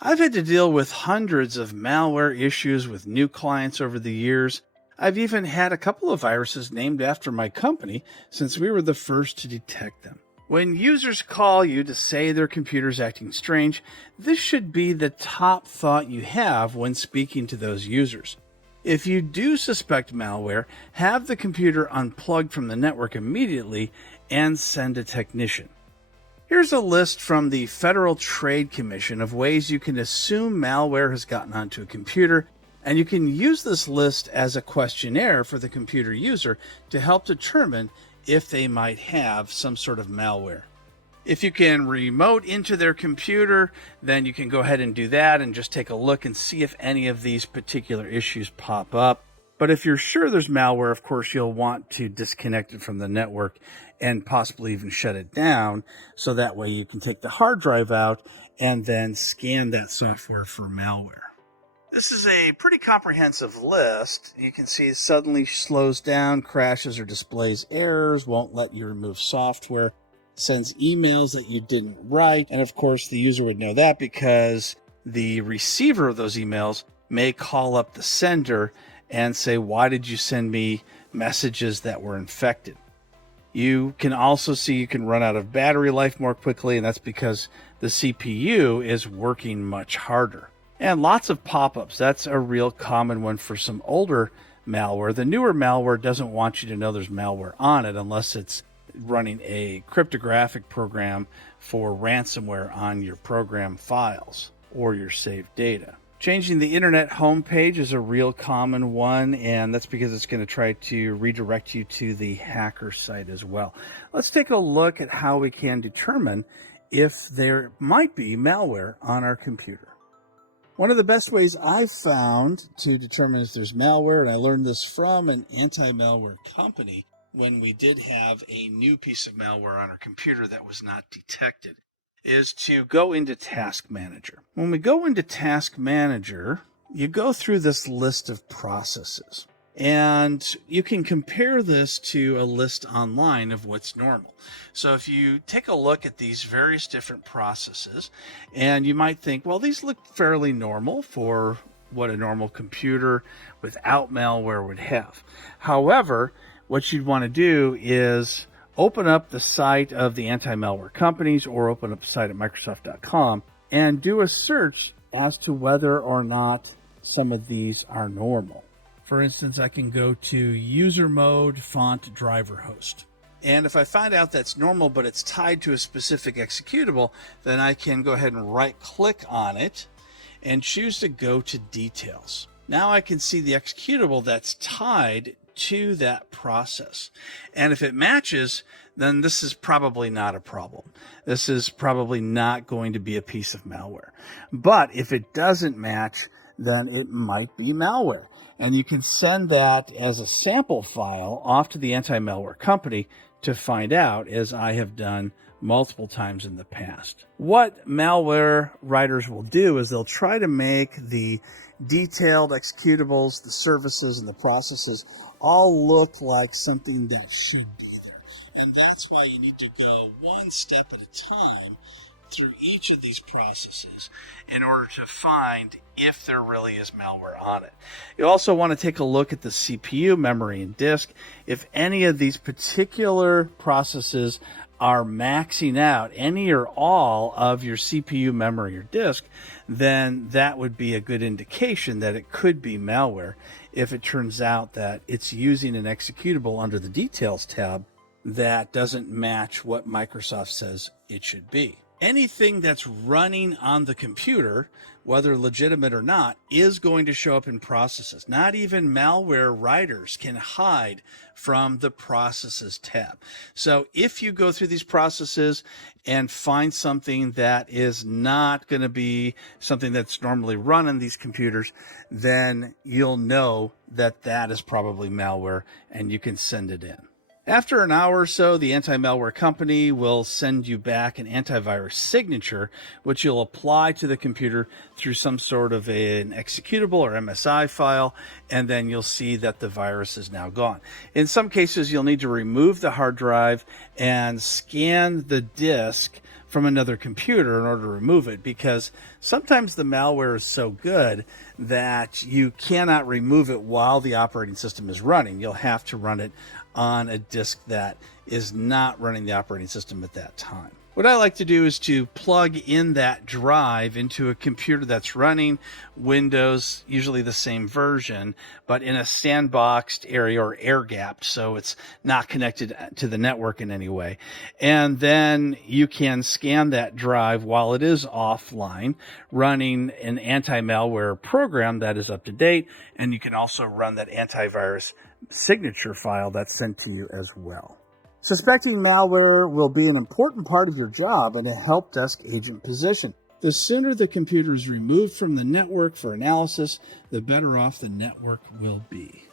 I've had to deal with hundreds of malware issues with new clients over the years. I've even had a couple of viruses named after my company since we were the first to detect them. When users call you to say their computer's acting strange, this should be the top thought you have when speaking to those users. If you do suspect malware, have the computer unplugged from the network immediately and send a technician. Here's a list from the Federal Trade Commission of ways you can assume malware has gotten onto a computer, and you can use this list as a questionnaire for the computer user to help determine if they might have some sort of malware. If you can remote into their computer, then you can go ahead and do that and just take a look and see if any of these particular issues pop up. But if you're sure there's malware, of course, you'll want to disconnect it from the network and possibly even shut it down, so that way you can take the hard drive out and then scan that software for malware. This is a pretty comprehensive list. You can see it suddenly slows down, crashes or displays errors, won't let you remove software, sends emails that you didn't write. And of course, the user would know that because the receiver of those emails may call up the sender and say, why did you send me messages that were infected? You can also see you can run out of battery life more quickly, and that's because the CPU is working much harder. And lots of pop-ups. That's a real common one for some older malware. The newer malware doesn't want you to know there's malware on it unless it's running a cryptographic program for ransomware on your program files or your saved data. Changing the internet homepage is a real common one, and that's because it's going to try to redirect you to the hacker site as well. Let's take a look at how we can determine if there might be malware on our computer. One of the best ways I've found to determine if there's malware, and I learned this from an anti-malware company when we did have a new piece of malware on our computer that was not detected, is to go into Task Manager. When we go into Task Manager, you go through this list of processes, and you can compare this to a list online of what's normal. So if you take a look at these various different processes, and you might think, well, these look fairly normal for what a normal computer without malware would have. However, what you'd want to do is open up the site of the anti-malware companies or open up the site at Microsoft.com and do a search as to whether or not some of these are normal. For instance, I can go to user mode font driver host. And if I find out that's normal, but it's tied to a specific executable, then I can go ahead and right click on it and choose to go to details. Now I can see the executable that's tied to that process. And if it matches, then this is probably not a problem. This is probably not going to be a piece of malware. But if it doesn't match, then it might be malware. And you can send that as a sample file off to the anti-malware company to find out, as I have done multiple times in the past. What malware writers will do is they'll try to make the detailed executables, the services, and the processes all look like something that should be there. And that's why you need to go one step at a time through each of these processes in order to find if there really is malware on it. You also want to take a look at the CPU, memory, and disk. If any of these particular processes are maxing out any or all of your CPU, memory, or disk, then that would be a good indication that it could be malware if it turns out that it's using an executable under the Details tab that doesn't match what Microsoft says it should be. Anything that's running on the computer, whether legitimate or not, is going to show up in processes. Not even malware writers can hide from the processes tab. So if you go through these processes and find something that is not going to be something that's normally run on these computers, then you'll know that that is probably malware and you can send it in. After an hour or so, the anti-malware company will send you back an antivirus signature, which you'll apply to the computer through some sort of an executable or MSI file, and then you'll see that the virus is now gone. In some cases, you'll need to remove the hard drive and scan the disk from another computer in order to remove it, because sometimes the malware is so good that you cannot remove it while the operating system is running. You'll have to run it on a disk that is not running the operating system at that time. What I like to do is to plug in that drive into a computer that's running Windows, usually the same version, but in a sandboxed area or air-gapped, so it's not connected to the network in any way. And then you can scan that drive while it is offline, running an anti-malware program that is up to date, and you can also run that antivirus signature file that's sent to you as well. Suspecting malware will be an important part of your job in a help desk agent position. The sooner the computer is removed from the network for analysis, the better off the network will be.